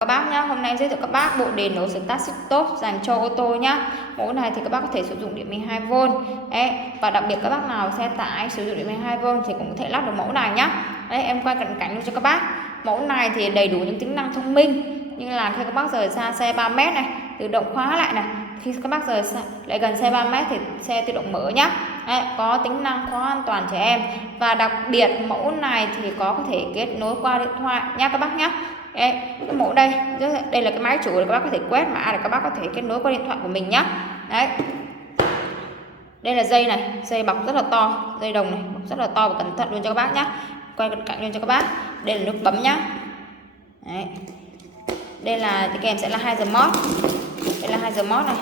Các bác nhá, hôm nay em giới thiệu các bác bộ đèn nổ start stop dành cho ô tô nhá. Mẫu này thì các bác có thể sử dụng điện 12V. Đấy, và đặc biệt các bác nào xe tải sử dụng điện 12V thì cũng có thể lắp được mẫu này nhá. Đấy, em quay cận cảnh luôn cho các bác. Mẫu này thì đầy đủ những tính năng thông minh như là khi các bác rời xa xe 3m này, tự động khóa lại này. Khi các bác rời xa, lại gần xe 3m thì xe tự động mở nhá. Đấy, có tính năng khóa an toàn trẻ em, và đặc biệt mẫu này thì có thể kết nối qua điện thoại nha các bác nhá. Đấy, cái mẫu đây là cái máy chủ để các bác có thể quét mã để các bác có thể kết nối qua điện thoại của mình nhá. Đấy, đây là dây này, dây bọc rất là to, dây đồng này bọc rất là to và cẩn thận luôn cho các bác nhá. Quay cận cảnh luôn cho các bác. Đây là nút bấm nhá. Đấy, đây là thì kèm sẽ là 2 giờ mót. Đây là 2 giờ mót này,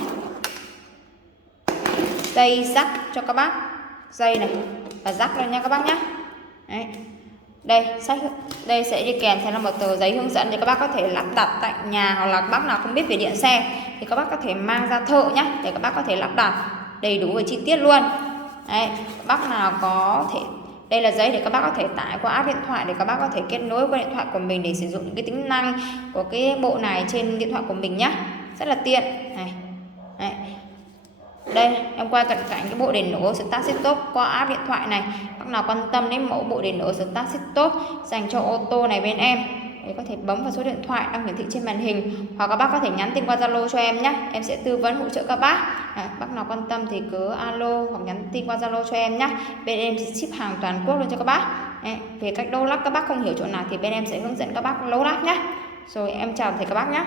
dây rắc cho các bác, dây này và rắc lên nha các bác nhá. Đấy, đây sẽ đi kèm theo là một tờ giấy hướng dẫn để các bác có thể lắp đặt tại nhà, hoặc là các bác nào không biết về điện xe thì các bác có thể mang ra thợ nhá, để các bác có thể lắp đặt đầy đủ về chi tiết luôn. Đấy, các bác nào có thể, đây là giấy để các bác có thể tải qua app điện thoại để các bác có thể kết nối qua điện thoại của mình để sử dụng những cái tính năng của cái bộ này trên điện thoại của mình nhá, rất là tiện này. Đấy, đây em quay cận cảnh cái bộ đèn nổ start stop qua app điện thoại này. Bác nào quan tâm đến mẫu bộ đèn nổ start stop dành cho ô tô này bên em để có thể bấm vào số điện thoại đang hiển thị trên màn hình, hoặc các bác có thể nhắn tin qua Zalo cho em nhé, em sẽ tư vấn hỗ trợ các bác. Bác nào quan tâm thì cứ alo hoặc nhắn tin qua Zalo cho em nhé, bên em sẽ ship hàng toàn quốc luôn cho các bác. Về cách đô lắp các bác không hiểu chỗ nào thì bên em sẽ hướng dẫn các bác lấu lắp nhé. Rồi em chào thầy các bác nhé.